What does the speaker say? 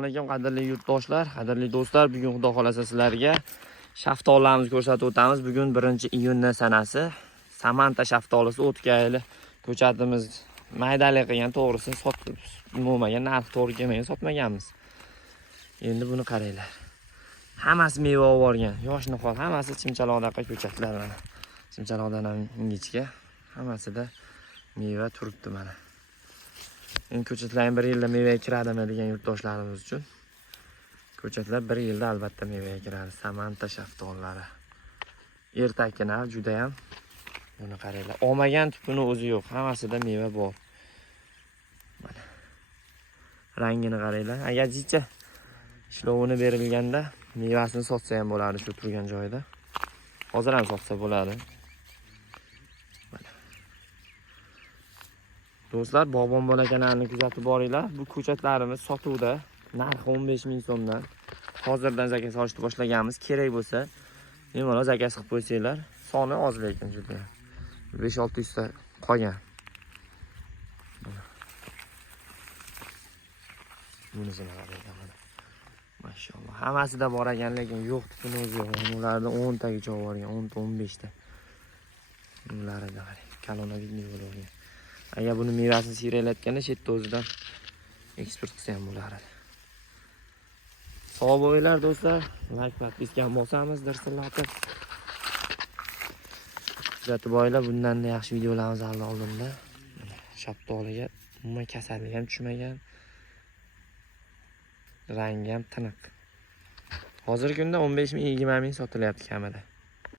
Assalomu alaykum qadrli yurtdoshlar, qadrli do'stlar. Bugun xudo xolasa sizlarga shaftollarimizni ko'rsatib o'tamiz. Bugun 1-iyun sanasi. Samanta shaftolisi o'tkayli ko'chatimiz maydalik qilgan, to'g'risi sotib bo'lmagan, narx to'g'ri kelmagan, sotmaganmiz. Endi buni qaranglar. Hammasi meva olib borgan. Yoshni qol, hammasi chimchaloqdaqa ko'chatlar mana. Chimchaloqdan ham ingichka, hammasida meva turibdi mana. Endi ko'chatlar 1 yilda mevaga kiradimi degan yurtdoshlarimiz uchun. Ko'chatlar 1 yilda albatta mevaga kiradi. Samanta shaftollari. Ertakina juda ham. Buni qaranglar. Olmagan tupuni o'zi yo'q. Hammasida meva bor. Mana. Rangini qaranglar. Agar jicha ishlovini berilganda mevasini sotsa ham bo'ladi shu turgan joyida. Hozir ham sotsa bo'ladi. Do'stlar, Bobon bola kanalini kuzatib boringlar. Bu ko'chatlarimiz sotuvda. Narxi 15.000 so'mdan. Hozirdan zakaz solishni boshlaganmiz. Kerak bo'lsa, bemalol zakaz qilib qo'ysanglar. Soni oz lekin juda. 5-600 ta qolgan. Bunisini qaranglar mana. Mashalloh. Hammasida bor ekan, lekin yo'q tupuni o'zi yo'q. Ularda 10 tagicha borgan, 10-15 ta. Ularida qarang. Kalonavidniy bo'lgan. Agar buni mevasini siyralayotganda chetda o'zidan eksport qilsa ham bo'lar edi. Sog' bo'linglar do'stlar. Like, podpiskani bosamiz, dirsillatib. Kuzatib boringlar, bundan da yaxshi videolarimiz oldimda. Shaftoliga umuman kasallik ham tushmagan. Rangi ham tiniq. Hozirgi kunda 15.000-20.000 sotilyapti kamida.